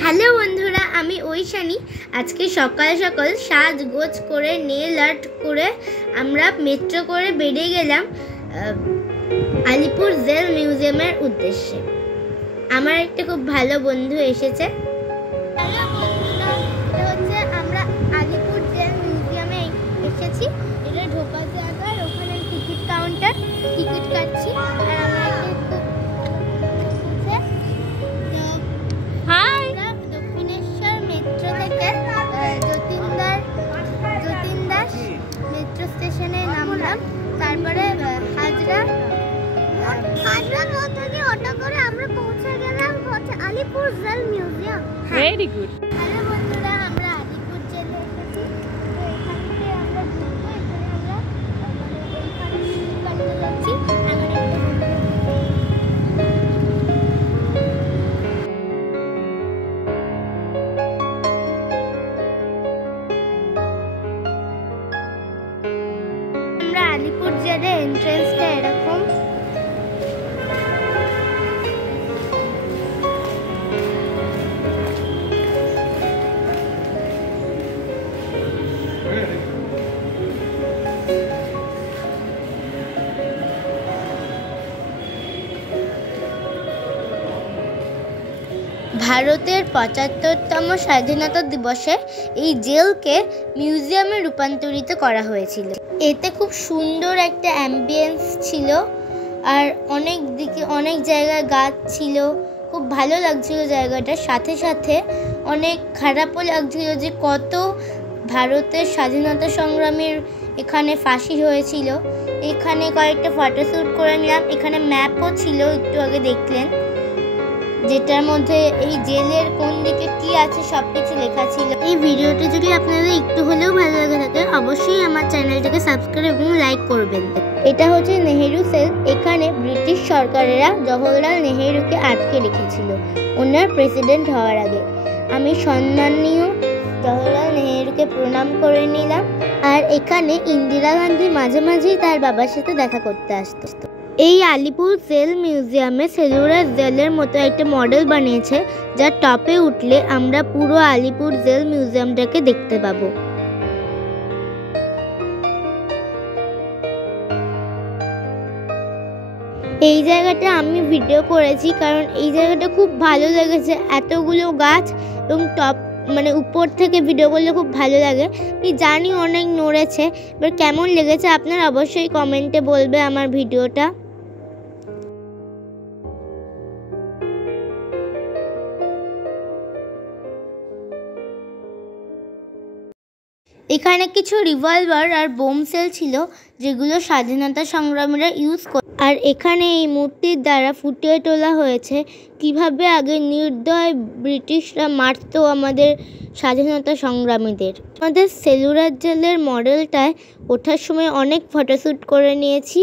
Hello বন্ধুরা, আমি ঐশানী। আজকে সকাল সকাল সাজগোজ করে নেল আর্ট করে আমরা মেট্রো করে বেরিয়ে গেলাম আলিপুর জেল মিউজিয়ামের উদ্দেশ্যে। আমার একটা খুব ভালো বন্ধু এসেছে। হ্যালো বন্ধুরা, এটা হচ্ছে আমরা আলিপুর জেল মিউজিয়ামে এসেছি। এটা ঢোকার জায়গা, ওখানে টিকিট কাউন্টার, টিকিট কাটছি। আর আমরা দক্ষিণেশ্বর মেট্রো থেকে যতীন দাস মেট্রো স্টেশনে নামলাম। তারপরে হাজরা মোড় থেকে অটো করে আমরা পৌঁছে গেলাম হচ্ছে Alipur jail museum. Very good. Hello বন্ধুরা, আমরা আলিপুর জেলে এসেছি। তো এখান থেকে আমরা ঘুরবো। এখানে আমরা যাচ্ছি। আমরা আলিপুর জেলে এন্ট্রান্সটা এরকম। ভারতের ৭৫তম স্বাধীনতা দিবসে এই জেলকে মিউজিয়ামে রূপান্তরিত করা হয়েছিল। এতে খুব সুন্দর একটা অ্যাম্বিয়েন্স ছিল, আর অনেক জায়গায় গাছ ছিল। খুব ভালো লাগছিল জায়গাটার সাথে সাথে অনেক খারাপও লাগছিল যে কত ভারতের স্বাধীনতা সংগ্রামীর এখানে ফাঁসি হয়েছিল। এখানে কয়েকটা ফটোশ্যুট করে নিলাম। এখানে ম্যাপও ছিল, একটু আগে দেখলেন, যেটার মধ্যে এই জেলের কোন দিকে কি আছে সবকিছু লেখা ছিল। এই ভিডিওটি যদি আপনাদের একটু হলেও ভালো লাগে থাকে, অবশ্যই আমার চ্যানেলটাকে সাবস্ক্রাইব এবং লাইক করবেন। এটা হচ্ছে নেহেরু সেল। এখানে ব্রিটিশ সরকারেরা জওহরলাল নেহেরুকে আটকে রেখেছিল ওনার প্রেসিডেন্ট হওয়ার আগে। আমি সম্মানীয় জওহরলাল নেহেরুকে প্রণাম করে নিলাম। আর এখানে ইন্দিরা গান্ধী মাঝে মাঝেই তার বাবার সাথে দেখা করতে আসতো। এই আলিপুর জেল মিউজিয়ামে সেলুলার জেলের মতো একটা মডেল বানিয়েছে, যার টপে উঠলে আমরা পুরো আলিপুর জেল মিউজিয়ামটাকে দেখতে পাবো। এই জায়গাটা আমি ভিডিও করেছি কারণ এই জায়গাটা খুব ভালো লেগেছে। এতগুলো গাছ এবং উপর থেকে ভিডিও করলে খুব ভালো লাগে। আমি জানি অনেক নড়েছে, এবার কেমন লেগেছে আপনারা অবশ্যই কমেন্টে বলবে আমার ভিডিওটা। এখানে কিছু রিভলভার আর বোম সেল ছিল, যেগুলো স্বাধীনতা সংগ্রামীরা ইউজ করে। আর এখানে এই মূর্তির দ্বারা ফুটিয়ে তোলা হয়েছে কিভাবে আগে নির্দয় ব্রিটিশরা মারতো আমাদের স্বাধীনতা সংগ্রামীদের। আমাদের সেলুলার জেলের মডেলটায় ওঠার সময় অনেক ফটোশ্যুট করে নিয়েছি।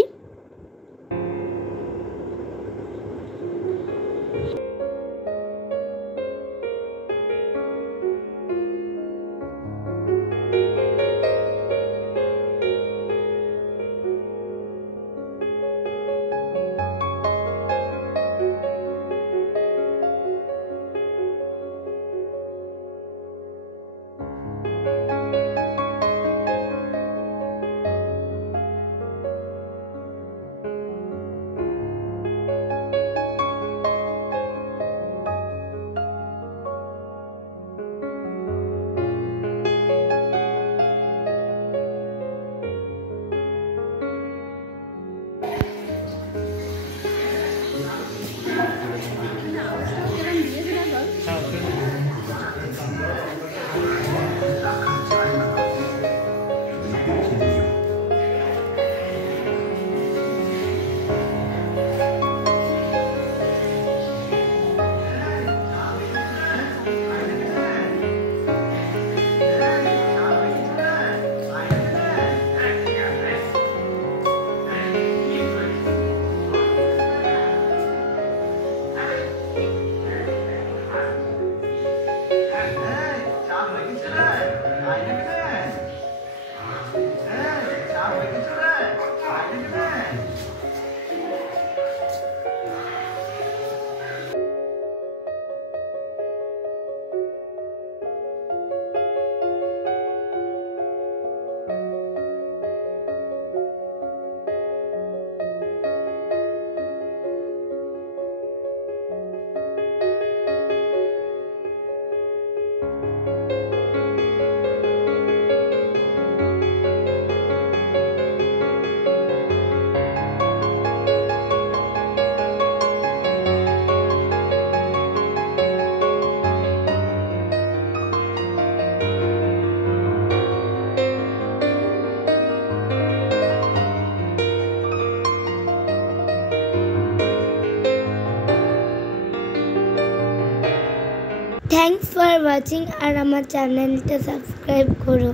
থ্যাংকস ফর ওয়াচিং আর আমার চ্যানেলটা সাবস্ক্রাইব করো।